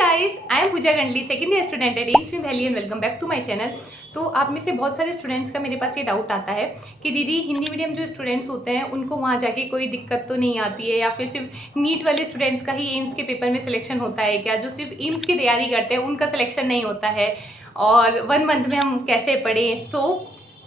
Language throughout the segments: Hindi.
Guys, I am Puja Gandli, second year student at AIIMS New Delhi and welcome back to my channel. तो आप में से बहुत सारे स्टूडेंट्स का मेरे पास ये डाउट आता है कि दीदी हिंदी मीडियम जो स्टूडेंट्स होते हैं उनको वहाँ जाके कोई दिक्कत तो नहीं आती है, या फिर सिर्फ नीट वाले स्टूडेंट्स का ही एम्स के पेपर में सिलेक्शन होता है क्या, जो सिर्फ एम्स की तैयारी करते हैं उनका सिलेक्शन नहीं होता है, और 1 मंथ में हम कैसे पढ़ें। सो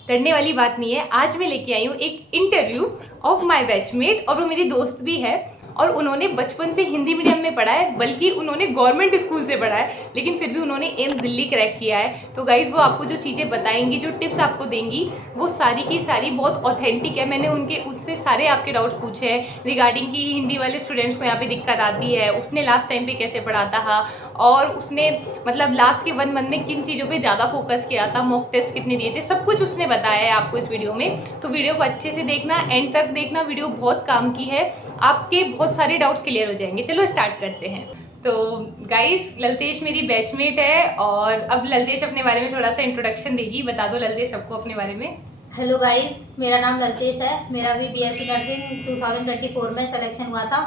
डरने वाली बात नहीं है। आज मैं लेके आई हूँ एक इंटरव्यू ऑफ माय बैचमेट, और वो मेरी दोस्त भी है, और उन्होंने बचपन से हिंदी मीडियम में पढ़ा है, बल्कि उन्होंने गवर्नमेंट स्कूल से पढ़ा है, लेकिन फिर भी उन्होंने एम्स दिल्ली क्रैक किया है। तो गाइज वो आपको जो चीज़ें बताएंगी, जो टिप्स आपको देंगी, वो सारी की सारी बहुत ऑथेंटिक है। मैंने उनके उससे सारे आपके डाउट्स पूछे हैं रिगार्डिंग कि हिंदी वाले स्टूडेंट्स को यहाँ पे दिक्कत आती है, उसने लास्ट टाइम पे कैसे पढ़ाता था, और उसने मतलब लास्ट के 1 मंथ में किन चीज़ों पर ज़्यादा फोकस किया था, मॉक टेस्ट कितने दिए थे, सब कुछ उसने बताया है आपको इस वीडियो में। तो वीडियो को अच्छे से देखना, एंड तक देखना, वीडियो बहुत काम की है, आपके बहुत सारे डाउट्स क्लियर हो जाएंगे। चलो स्टार्ट करते हैं। तो गाइस, ललतेश मेरी बैचमेट है, और अब ललतेश अपने बारे में थोड़ा सा इंट्रोडक्शन देगी। बता दो ललतेश सबको अपने बारे में। हेलो गाइस, मेरा नाम ललतेश है। मेरा भी बीएससी नर्सिंग 2024 में सिलेक्शन हुआ था,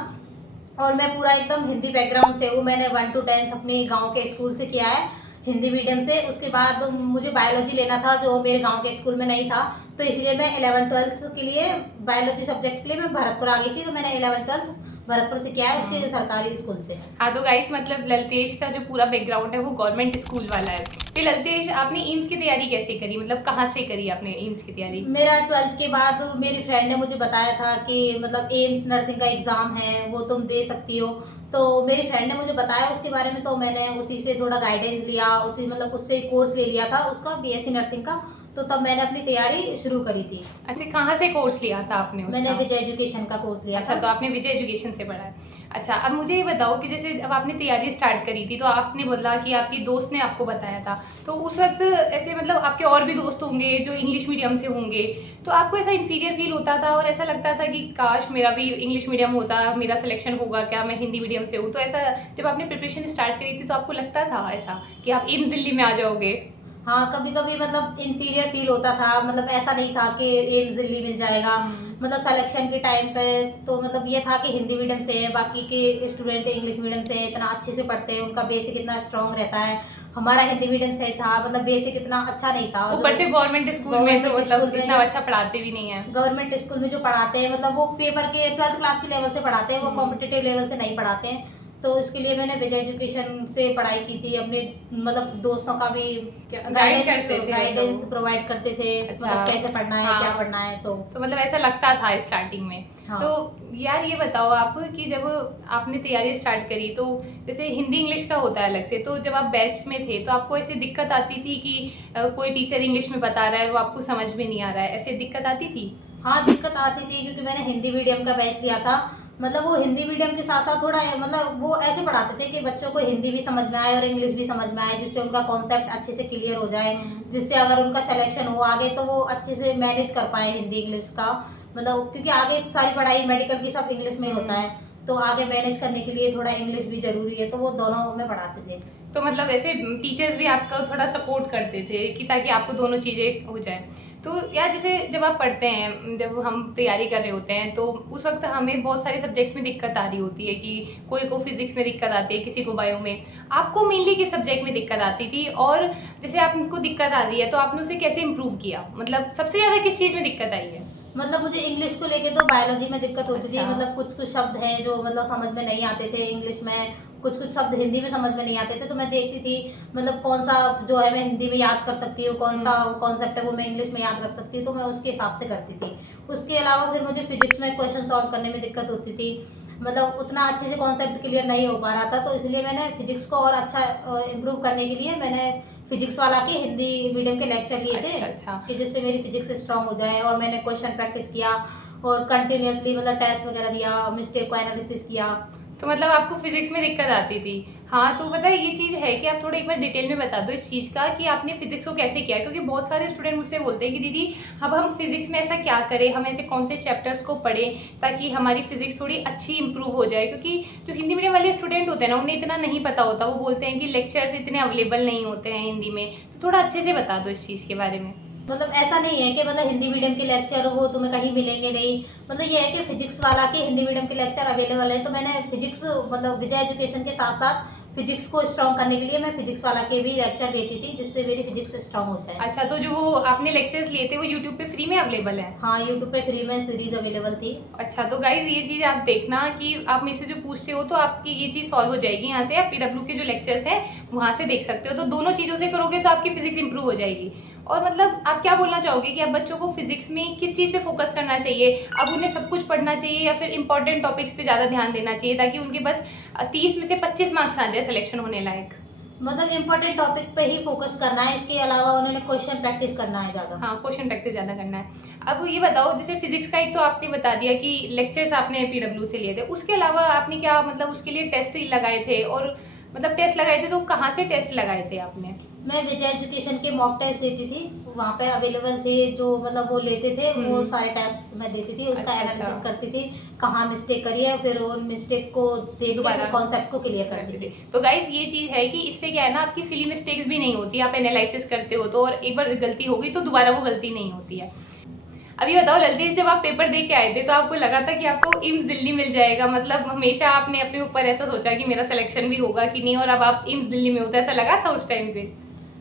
और मैं पूरा एकदम हिंदी बैकग्राउंड से हूँ। मैंने 1 to 10 अपने गांव के स्कूल से किया है, हिंदी मीडियम से। उसके बाद मुझे बायोलॉजी लेना था, जो मेरे गांव के स्कूल में नहीं था, तो इसलिए मैं 11th-12th के लिए बायोलॉजी सब्जेक्ट के लिए मैं भरतपुर आ गई थी। तो मैंने 11th-12th भरतपुर से किया है, उसके सरकारी स्कूल से। हाँ, तो गाइस मतलब ललतेश का जो पूरा बैकग्राउंड है वो गवर्नमेंट स्कूल वाला है। फिर ललतेश, आपने एम्स की तैयारी कैसे करी, मतलब कहाँ से करी आपने एम्स की तैयारी? मेरा 12th के बाद मेरी फ्रेंड ने मुझे बताया था कि मतलब एम्स नर्सिंग का एग्ज़ाम है, वो तुम दे सकती हो। तो मेरी फ्रेंड ने मुझे बताया उसके बारे में, तो मैंने उसी से थोड़ा गाइडेंस लिया, उसी मतलब उससे कोर्स ले लिया था उसका, बीएससी नर्सिंग का। तो तब मैंने अपनी तैयारी शुरू करी थी। अच्छा, कहाँ से कोर्स लिया था आपने उसका? मैंने विजय एजुकेशन का कोर्स लिया अच्छा, था। तो आपने विजय एजुकेशन से पढ़ा है। अच्छा, अब मुझे ये बताओ कि जैसे अब आपने तैयारी स्टार्ट करी थी, तो आपने बोला कि आपकी दोस्त ने आपको बताया था, तो उस वक्त ऐसे मतलब आपके और भी दोस्त होंगे जो इंग्लिश मीडियम से होंगे, तो आपको ऐसा इन्फीरियर फील होता था, और ऐसा लगता था कि काश मेरा भी इंग्लिश मीडियम होता, मेरा सिलेक्शन होगा क्या, मैं हिंदी मीडियम से हूँ। तो ऐसा जब आपने प्रिपरेशन स्टार्ट करी थी तो आपको लगता था ऐसा कि आप एम्स दिल्ली में आ जाओगे? हाँ, कभी कभी मतलब इन्फीरियर फील होता था, मतलब ऐसा नहीं था कि एम्स दिल्ली मिल जाएगा। मतलब सिलेक्शन के टाइम पे तो मतलब ये था कि हिंदी मीडियम से है, बाकी के स्टूडेंट इंग्लिश मीडियम से इतना अच्छे से पढ़ते हैं, उनका बेसिक इतना स्ट्रांग रहता है। हमारा हिंदी मीडियम से था, मतलब बेसिक इतना अच्छा नहीं था। ऊपर से गवर्नमेंट स्कूल में तो मतलब इतना अच्छा पढ़ाते भी नहीं है। गवर्नमेंट स्कूल में जो पढ़ाते हैं मतलब वो पेपर के 12th क्लास के लेवल से पढ़ाते हैं, वो कॉम्पिटिटिव लेवल से नहीं पढ़ाते हैं। तो इसके लिए मैंने विजय एजुकेशन से पढ़ाई की थी। अपने मतलब दोस्तों का भी गाइडेंस प्रोवाइड करते थे। अच्छा, मतलब कैसे पढ़ना है, हाँ, क्या पढ़ना है। तो मतलब ऐसा लगता था स्टार्टिंग में। हाँ। तो यार ये बताओ आप कि जब आपने तैयारी स्टार्ट करी, तो जैसे हिंदी इंग्लिश का होता है अलग से, तो जब आप बैच में थे तो आपको ऐसे दिक्कत आती थी कि कोई टीचर इंग्लिश में बता रहा है वो आपको समझ में नहीं आ रहा है, ऐसे दिक्कत आती थी? हाँ, दिक्कत आती थी, क्योंकि मैंने हिंदी मीडियम का बैच लिया था। मतलब वो हिंदी मीडियम के साथ साथ थोड़ा मतलब वो ऐसे पढ़ाते थे कि बच्चों को हिंदी भी समझ में आए और इंग्लिश भी समझ में आए, जिससे उनका कॉन्सेप्ट अच्छे से क्लियर हो जाए, जिससे अगर उनका सिलेक्शन हो आगे तो वो अच्छे से मैनेज कर पाए हिंदी इंग्लिश का। मतलब क्योंकि आगे सारी पढ़ाई मेडिकल की सब इंग्लिश में ही होता है, तो आगे मैनेज करने के लिए थोड़ा इंग्लिश भी जरूरी है, तो वो दोनों में पढ़ाते थे। तो मतलब ऐसे टीचर्स भी आपका थोड़ा सपोर्ट करते थे कि ताकि आपको दोनों चीज़ें हो जाए। तो यार जैसे जब आप पढ़ते हैं, जब हम तैयारी कर रहे होते हैं, तो उस वक्त हमें बहुत सारे सब्जेक्ट्स में दिक्कत आ रही होती है कि कोई को फिजिक्स में दिक्कत आती है, किसी को बायो में। आपको मेनली किस सब्जेक्ट में दिक्कत आती थी, और जैसे आपको दिक्कत आ रही है तो आपने उसे कैसे इम्प्रूव किया, मतलब सबसे ज़्यादा किस चीज़ में दिक्कत आई है? मतलब मुझे इंग्लिश को लेके तो बायोलॉजी में दिक्कत होती थी। अच्छा। मतलब कुछ कुछ शब्द हैं जो मतलब समझ में नहीं आते थे इंग्लिश में, कुछ कुछ शब्द हिंदी में समझ में नहीं आते थे। तो मैं देखती थी मतलब कौन सा जो है मैं हिंदी में याद कर सकती हूँ, कौन सा कॉन्सेप्ट है वो मैं इंग्लिश में याद रख सकती हूँ, तो मैं उसके हिसाब से करती थी। उसके अलावा फिर मुझे फिजिक्स में क्वेश्चन सॉल्व करने में दिक्कत होती थी, मतलब उतना अच्छे से कॉन्सेप्ट क्लियर नहीं हो पा रहा था। तो इसलिए मैंने फिजिक्स को और अच्छा इम्प्रूव करने के लिए मैंने फिजिक्स वाला के हिंदी मीडियम के लेक्चर लिए थे। अच्छा। कि जिससे मेरी फिजिक्स स्ट्रांग हो जाए, और मैंने क्वेश्चन प्रैक्टिस किया और कंटिन्यूअसली मतलब टेस्ट वगैरह दिया, मिस्टेक को एनालिसिस किया। तो मतलब आपको फिजिक्स में दिक्कत आती थी। हाँ, तो पता है ये चीज़ है कि आप थोड़ा एक बार डिटेल में बता दो इस चीज़ का कि आपने फिजिक्स को कैसे किया, क्योंकि बहुत सारे स्टूडेंट मुझसे बोलते हैं कि दीदी अब हम फिजिक्स में ऐसा क्या करें, हम ऐसे कौन से चैप्टर्स को पढ़ें ताकि हमारी फिजिक्स थोड़ी अच्छी इंप्रूव हो जाए। क्योंकि जो हिंदी मीडियम वाले स्टूडेंट होते हैं ना, उन्हें इतना नहीं पता होता, वो बोलते हैं कि लेक्चर्स इतने अवेलेबल नहीं होते हैं हिंदी में। तो थोड़ा अच्छे से बता दो इस चीज़ के बारे में। मतलब ऐसा नहीं है कि मतलब हिंदी मीडियम के लेक्चर वो तुम्हें कहीं मिलेंगे नहीं। मतलब ये है कि फिजिक्स वाला के हिंदी मीडियम के लेक्चर अवेलेबल है। तो मैंने फिजिक्स मतलब विजय एजुकेशन के साथ साथ फिजिक्स को स्ट्रॉन्ग करने के लिए मैं फिजिक्स वाला के भी लेक्चर देती थी, जिससे मेरी फिजिक्स स्ट्रॉन्ग हो जाए। अच्छा, तो जो वो आपने लेक्चर्स लिए थे वो यूट्यूब पे फ्री में अवेलेबल है? हाँ, यूट्यूब पे फ्री में सीरीज अवेलेबल थी। अच्छा, तो गाइज ये चीज़ आप देखना कि आप मेरे से जो पूछते हो तो आपकी ये चीज़ सॉल्व हो जाएगी। यहाँ से आप पीडब्ल्यू के जो लेक्चर्स हैं वहाँ से देख सकते हो। तो दोनों चीज़ों से करोगे तो आपकी फिजिक्स इंप्रूव हो जाएगी। और मतलब आप क्या बोलना चाहोगे कि आप बच्चों को फिजिक्स में किस चीज़ पे फोकस करना चाहिए? अब उन्हें सब कुछ पढ़ना चाहिए या फिर इंपॉर्टेंट टॉपिक्स पे ज़्यादा ध्यान देना चाहिए ताकि उनके बस 30 में से 25 मार्क्स आ जाए सिलेक्शन होने लायक? मतलब इम्पोर्टेंट टॉपिक पे ही फोकस करना है, इसके अलावा उन्होंने क्वेश्चन प्रैक्टिस करना है ज़्यादा। हाँ, क्वेश्चन प्रैक्टिस ज़्यादा करना है। अब ये बताओ, जैसे फिजिक्स का एक तो आपने बता दिया कि लेक्चर्स आपने पीडब्ल्यू से लिए थे, उसके अलावा आपने क्या मतलब उसके लिए टेस्ट लगाए थे? और मतलब टेस्ट लगाए थे तो कहाँ से टेस्ट लगाए थे आपने? मैं विजय एजुकेशन के मॉक टेस्ट देती थी, वहाँ पे अवेलेबल थे जो मतलब वो लेते थे, वो सारे टेस्ट मैं देती थी, उसका अच्छा, एनालिसिस अच्छा। करती थी, कहाँ मिस्टेक करी है, फिर उन मिस्टेक को देख दोबारा के कॉन्सेप्ट को क्लियर करती थी। तो गाइज ये चीज़ है कि इससे क्या है ना, आपकी सिली मिस्टेक्स भी नहीं होती, आप एनालिसिस करते हो तो, और एक बार गलती हो गई तो दोबारा वो गलती नहीं होती है। अभी बताओ ललितेश, जब आप पेपर दे के आए थे तो आपको लगा था कि आपको एम्स दिल्ली मिल जाएगा? मतलब हमेशा आपने अपने ऊपर ऐसा सोचा कि मेरा सिलेक्शन भी होगा कि नहीं, और अब आप एम्स दिल्ली में होता, ऐसा लगा था उस टाइम पे?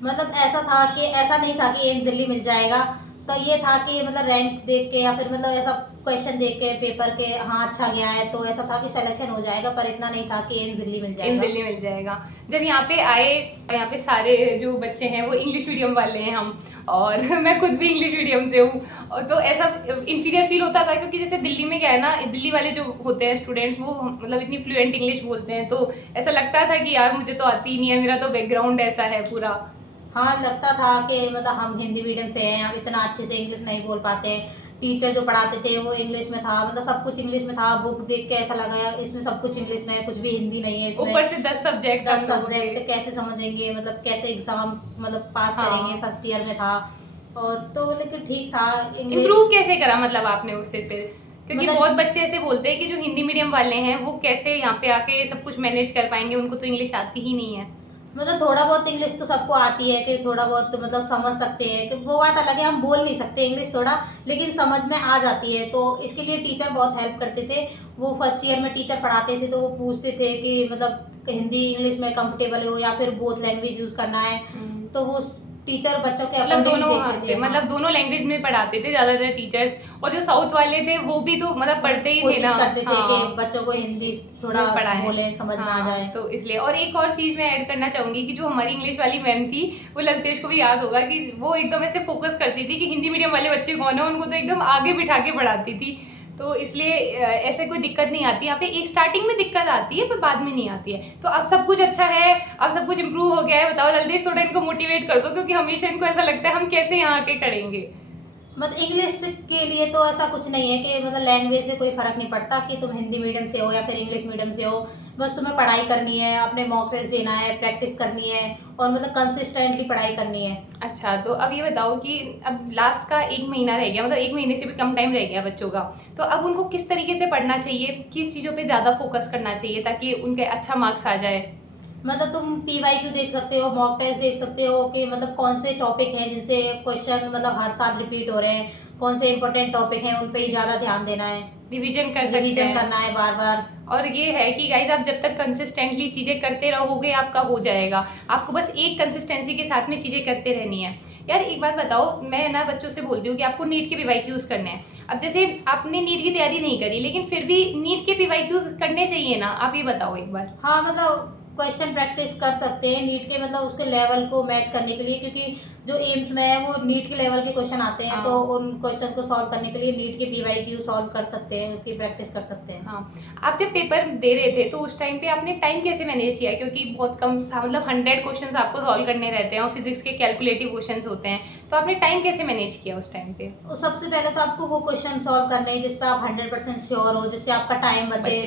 मतलब ऐसा था कि ऐसा नहीं था कि एम्स दिल्ली मिल जाएगा, तो ये था कि मतलब रैंक देख के या फिर मतलब ऐसा क्वेश्चन देख के पेपर के, हाँ अच्छा गया है तो ऐसा था कि सिलेक्शन हो जाएगा, पर इतना नहीं था कि एम्स दिल्ली मिल एम्स जाएगा। दिल्ली मिल जाएगा। जब यहाँ पे आए, यहाँ पे सारे जो बच्चे हैं वो इंग्लिश मीडियम वाले हैं हम, और मैं खुद भी इंग्लिश मीडियम से हूँ, और तो ऐसा इन्फीरियर फील होता था क्योंकि जैसे दिल्ली में क्या है ना, दिल्ली वाले जो होते हैं स्टूडेंट्स वो मतलब इतनी फ्लुएंट इंग्लिश बोलते हैं, तो ऐसा लगता था कि यार मुझे तो आती ही नहीं है, मेरा तो बैकग्राउंड ऐसा है पूरा। हाँ, लगता था कि मतलब हम हिंदी मीडियम से हैं, हम इतना अच्छे से इंग्लिश नहीं बोल पाते हैं, टीचर जो पढ़ाते थे वो इंग्लिश में था, मतलब सब कुछ इंग्लिश में था, बुक देख के ऐसा लगा इसमें सब कुछ इंग्लिश में है, कुछ भी हिंदी नहीं है इसमें, ऊपर से 10 सब्जेक्ट 10 सब्जेक्ट कैसे समझेंगे, मतलब कैसे एग्जाम मतलब पास हाँ। करेंगे, फर्स्ट ईयर में था। और तो लेकिन ठीक था इंग्लिश। इम्प्रूव कैसे करा मतलब आपने उससे फिर? क्योंकि मतलब- बहुत बच्चे ऐसे बोलते हैं कि जो हिंदी मीडियम वाले हैं वो कैसे यहाँ पे आके सब कुछ मैनेज कर पाएंगे, उनको तो इंग्लिश आती ही नहीं है। मतलब थोड़ा बहुत इंग्लिश तो सबको आती है कि थोड़ा बहुत तो मतलब समझ सकते हैं, कि वो बात अलग है, हम बोल नहीं सकते इंग्लिश थोड़ा, लेकिन समझ में आ जाती है, तो इसके लिए टीचर बहुत हेल्प करते थे। वो फर्स्ट ईयर में टीचर पढ़ाते थे तो वो पूछते थे कि मतलब हिंदी इंग्लिश में कंफर्टेबल हो या फिर बोथ लैंग्वेज यूज़ करना है, तो वो टीचर बच्चों के मतलब according दोनों देखते थे। मतलब दोनों लैंग्वेज में पढ़ाते थे ज्यादातर टीचर्स, और जो साउथ वाले थे वो भी तो मतलब पढ़ते ही थे कोशिश ना। करते थे हाँ, कि बच्चों को हिंदी थोड़ा पढ़ाएं, बोले, समझ में आ हाँ, जाए। तो इसलिए। और एक और चीज मैं ऐड करना चाहूंगी कि जो हमारी इंग्लिश वाली मैम थी, वो ललितेश को भी याद होगा कि वो एकदम ऐसे फोकस करती थी कि हिंदी मीडियम वाले बच्चे कौन है, उनको तो एकदम आगे बिठा के पढ़ाती थी, तो इसलिए ऐसे कोई दिक्कत नहीं आती। यहाँ पे एक स्टार्टिंग में दिक्कत आती है पर बाद में नहीं आती है। तो अब सब कुछ अच्छा है, अब सब कुछ इम्प्रूव हो गया है। बताओ ललितेश, थोड़ा इनको मोटिवेट कर दो, क्योंकि हमेशा इनको ऐसा लगता है हम कैसे यहाँ आके करेंगे। मतलब इंग्लिश के लिए तो ऐसा कुछ नहीं है कि मतलब लैंग्वेज से कोई फर्क नहीं पड़ता कि तुम हिंदी मीडियम से हो या फिर इंग्लिश मीडियम से हो, बस तुम्हें पढ़ाई करनी है, अपने मॉक टेस्ट देना है, प्रैक्टिस करनी है और मतलब कंसिस्टेंटली पढ़ाई करनी है। अच्छा, तो अब ये बताओ कि अब लास्ट का 1 महीना रह गया, मतलब 1 महीने से भी कम टाइम रह गया बच्चों का, तो अब उनको किस तरीके से पढ़ना चाहिए, किस चीज़ों पे ज़्यादा फोकस करना चाहिए ताकि उनके अच्छा मार्क्स आ जाए? मतलब तुम PYQ देख सकते हो, मॉक टेस्ट देख सकते हो कि मतलब कौन से टॉपिक हैं जिनसे क्वेश्चन मतलब हर साल रिपीट हो रहे हैं, कौन से इंपॉर्टेंट टॉपिक हैं उन पे ही ज़्यादा ध्यान देना है, रिवीजन कर सकते रिवीजन हैं। करना है बार बार। और ये है कि गाइज आप जब तक कंसिस्टेंटली चीज़ें करते रहोगे आपका हो जाएगा। आपको बस एक कंसिस्टेंसी के साथ में चीज़ें करते रहनी है। यार एक बात बताओ, मैं ना बच्चों से बोलती हूँ कि आपको नीट के PYQs करने हैं। अब जैसे आपने नीट की तैयारी नहीं करी, लेकिन फिर भी नीट के PYQs करने चाहिए ना, आप ये बताओ एक बार। हाँ, मतलब क्वेश्चन प्रैक्टिस कर सकते हैं नीट के, मतलब उसके लेवल को मैच करने के लिए, क्योंकि जो एम्स में है वो नीट के लेवल के क्वेश्चन आते हैं, हाँ। तो उन क्वेश्चन को सॉल्व करने के लिए नीट के PYQ सॉल्व कर सकते हैं, उसकी प्रैक्टिस कर सकते हैं। हाँ, आप जब पेपर दे रहे थे तो उस टाइम पे आपने टाइम कैसे मैनेज किया? क्योंकि बहुत कम मतलब 100 क्वेश्चंस आपको सॉल्व करने रहते हैं और फिजिक्स के कैलकुलेटिव क्वेश्चंस होते हैं, तो आपने टाइम कैसे मैनेज किया उस टाइम पे? सबसे पहले तो आपको वो क्वेश्चन सॉल्व करने हैं जिस पे आप 100% श्योर हो, जिससे आपका टाइम बचे,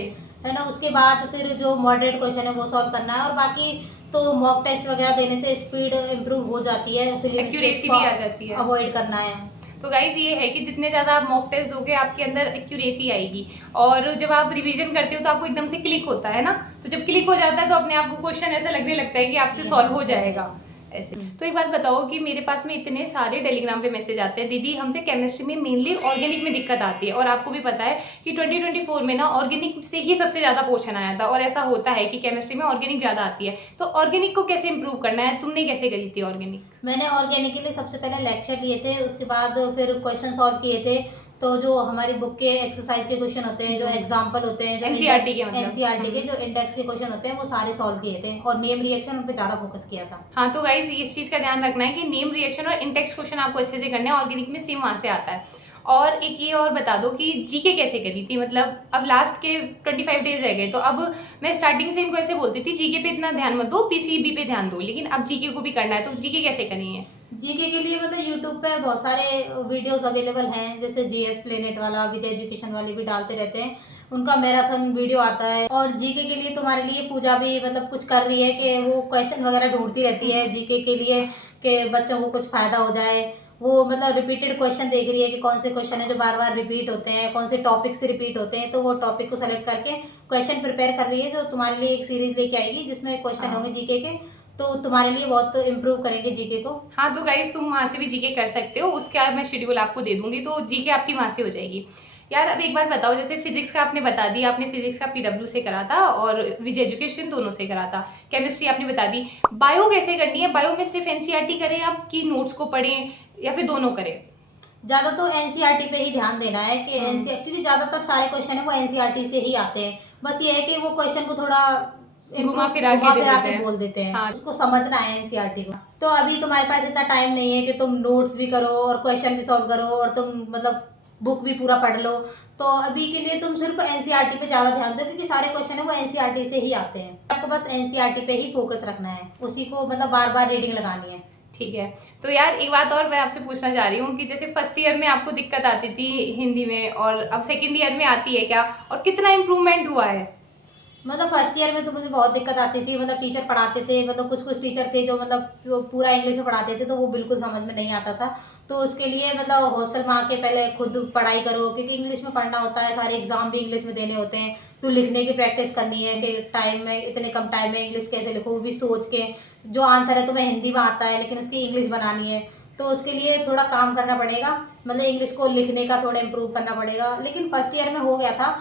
है ना। उसके बाद फिर जो मॉडरेट क्वेश्चन है वो सॉल्व करना है, और बाकी तो मॉक टेस्ट वगैरह देने से स्पीड इम्प्रूव हो जाती है, एक्यूरेसी भी आ जाती है। अवॉइड करना है। तो गाइज ये है कि जितने ज़्यादा आप मॉक टेस्ट दोगे आपके अंदर एक्यूरेसी आएगी, और जब आप रिवीजन करते हो तो आपको एकदम से क्लिक होता है ना, तो जब क्लिक हो जाता है तो अपने आप वो क्वेश्चन ऐसा लगने लगता है कि आपसे सॉल्व हो जाएगा। ऐसे। तो एक बात बताओ कि मेरे पास में इतने सारे टेलीग्राम पे मैसेज आते हैं, दीदी हमसे केमिस्ट्री में मेनली ऑर्गेनिक में दिक्कत आती है, और आपको भी पता है कि 2024 में ना ऑर्गेनिक से ही सबसे ज़्यादा पोर्शन आया था, और ऐसा होता है कि केमिस्ट्री में ऑर्गेनिक ज़्यादा आती है। तो ऑर्गेनिक को कैसे इंप्रूव करना है, तुमने कैसे करी थी ऑर्गेनिक? मैंने ऑर्गेनिक के लिए सबसे पहले लेक्चर लिए थे, उसके बाद फिर क्वेश्चन सॉल्व किए थे। तो जो हमारी बुक के एक्सरसाइज के क्वेश्चन होते हैं, जो एग्जाम्पल होते हैं, जो एनसीईआरटी के मतलब एनसीईआरटी के जो इंडेक्स के क्वेश्चन होते हैं, वो सारे सॉल्व किए थे, और नेम रिएक्शन उन पे ज़्यादा फोकस किया था। हाँ, तो गाइज इस चीज़ का ध्यान रखना है कि नेम रिएक्शन और इंटेक्स क्वेश्चन आपको अच्छे से करने हैं, ऑर्गेनिक में सेम वहाँ से आता है। और एक ये और बता दो कि जीके कैसे करी थी, मतलब अब लास्ट के 25 डेज रह गए, तो अब मैं स्टार्टिंग से इनको ऐसे बोलती थी जीके पे इतना ध्यान मत दो, पीसीबी पे ध्यान दो, लेकिन अब जीके को भी करना है, तो जीके कैसे करी है? जीके के लिए मतलब यूट्यूब पे बहुत सारे वीडियोस अवेलेबल हैं, जैसे जीएस प्लेनेट वाला, विजय एजुकेशन वाले भी डालते रहते हैं, उनका मैराथन वीडियो आता है। और जीके के लिए तुम्हारे लिए पूजा भी मतलब कुछ कर रही है कि वो क्वेश्चन वगैरह ढूंढती रहती है जीके के लिए, कि बच्चों को कुछ फायदा हो जाए। वो मतलब रिपीटेड क्वेश्चन देख रही है कि कौन से क्वेश्चन है जो बार बार रिपीट होते हैं, कौन से टॉपिक से रिपीट होते हैं, तो वो टॉपिक को सेलेक्ट करके क्वेश्चन प्रिपेयर कर रही है, जो तुम्हारे लिए एक सीरीज लेके आएगी जिसमें क्वेश्चन होंगे जीके के, तो तुम्हारे लिए बहुत इम्प्रूव करेंगे जीके को। हाँ, तो गाइज तुम वहाँ से भी जीके कर सकते हो, उसके बाद मैं शेड्यूल आपको दे दूंगी, तो जीके आपकी वहाँ से हो जाएगी। यार अब एक बात बताओ, जैसे फिजिक्स का आपने बता दी, आपने फिजिक्स का पीडब्ल्यू से करा था और विजय एजुकेशन दोनों से करा था, केमिस्ट्री आपने बता दी, बायो कैसे करनी है? बायो में सिर्फ एनसीईआरटी करें आप कि नोट्स को पढ़ें, या फिर दोनों करें? ज़्यादा तो एनसीईआरटी पे ही ध्यान देना है कि एनसीईआरटी, क्योंकि ज़्यादातर सारे क्वेश्चन है वो एनसीईआरटी से ही आते हैं। बस ये है कि वो क्वेश्चन को थोड़ा घुमा फिरा के बोल देते हैं। हाँ। उसको समझना है एनसीईआरटी को। तो अभी तुम्हारे पास इतना टाइम नहीं है कि तुम नोट्स भी करो और क्वेश्चन भी सॉल्व करो और तुम मतलब बुक भी पूरा पढ़ लो। तो अभी के लिए तुम सिर्फ एनसीईआरटी पे ज़्यादा ध्यान दो, क्योंकि सारे क्वेश्चन है वो एनसीईआरटी से ही आते हैं। आपको बस एनसीईआरटी पे ही फोकस रखना है, उसी को मतलब बार बार रीडिंग लगानी है। ठीक है। तो यार एक बात और मैं आपसे पूछना चाह रही हूँ कि जैसे फर्स्ट ईयर में आपको दिक्कत आती थी हिंदी में, और अब सेकंड ईयर में आती है क्या, और कितना इम्प्रूवमेंट हुआ है? मतलब फर्स्ट ईयर में तो मुझे बहुत दिक्कत आती थी, मतलब टीचर पढ़ाते थे, मतलब कुछ कुछ टीचर थे जो मतलब पूरा इंग्लिश में पढ़ाते थे, तो वो बिल्कुल समझ में नहीं आता था। तो उसके लिए मतलब हॉस्टल में आके पहले खुद पढ़ाई करो, क्योंकि इंग्लिश में पढ़ना होता है, सारे एग्जाम भी इंग्लिश में देने होते हैं। तो लिखने की प्रैक्टिस करनी है कि टाइम में, इतने कम टाइम में इंग्लिश कैसे लिखो, वो भी सोच के। जो आंसर है तुम्हें हिंदी में आता है लेकिन उसकी इंग्लिश बनानी है, तो उसके लिए थोड़ा काम करना पड़ेगा, मतलब इंग्लिश को लिखने का थोड़ा इम्प्रूव करना पड़ेगा। लेकिन फर्स्ट ईयर में हो गया था,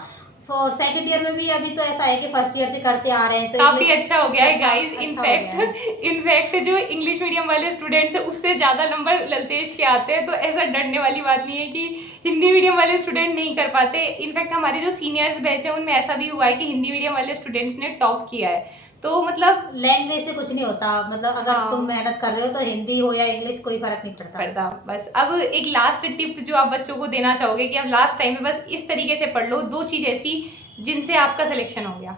और सेकंड ईयर में भी अभी तो ऐसा है कि फर्स्ट ईयर से करते आ रहे हैं, तो काफी अच्छा हो गया है गाइस। अच्छा इनफैक्ट जो इंग्लिश मीडियम वाले स्टूडेंट्स हैं उससे ज्यादा नंबर ललतेश के आते हैं, तो ऐसा डरने वाली बात नहीं है कि हिंदी मीडियम वाले स्टूडेंट नहीं कर पाते। इनफैक्ट हमारे जो सीनियर्स बैच है उनमें ऐसा भी हुआ है कि हिंदी मीडियम वाले स्टूडेंट्स ने टॉप किया है। तो मतलब लैंग्वेज से कुछ नहीं होता, मतलब अगर हाँ। तुम मेहनत कर रहे हो तो हिंदी हो या इंग्लिश कोई फर्क नहीं पड़ता। बस अब एक लास्ट टिप जो आप बच्चों को देना चाहोगे कि अब लास्ट टाइम में बस इस तरीके से पढ़ लो, दो चीज ऐसी जिनसे आपका सिलेक्शन हो गया।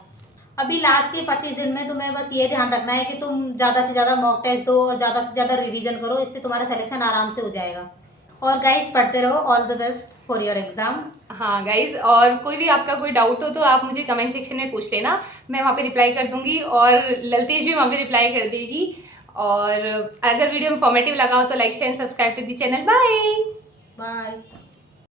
अभी लास्ट के 25 दिन में तुम्हें बस ये ध्यान रखना है कि तुम ज़्यादा से ज़्यादा मॉक टेस्ट दो और ज़्यादा से ज़्यादा रिवीजन करो, इससे तुम्हारा सिलेक्शन आराम से हो जाएगा। और गाइस पढ़ते रहो, all the best for your exam. हाँ गाइज, और कोई भी आपका कोई डाउट हो तो आप मुझे कमेंट सेक्शन में पूछ लेना, मैं वहाँ पे रिप्लाई कर दूंगी, और ललतेश भी वहाँ पे रिप्लाई कर देगी। और अगर वीडियो इन्फॉर्मेटिव लगा हो तो like share and subscribe to the channel. Bye. Bye.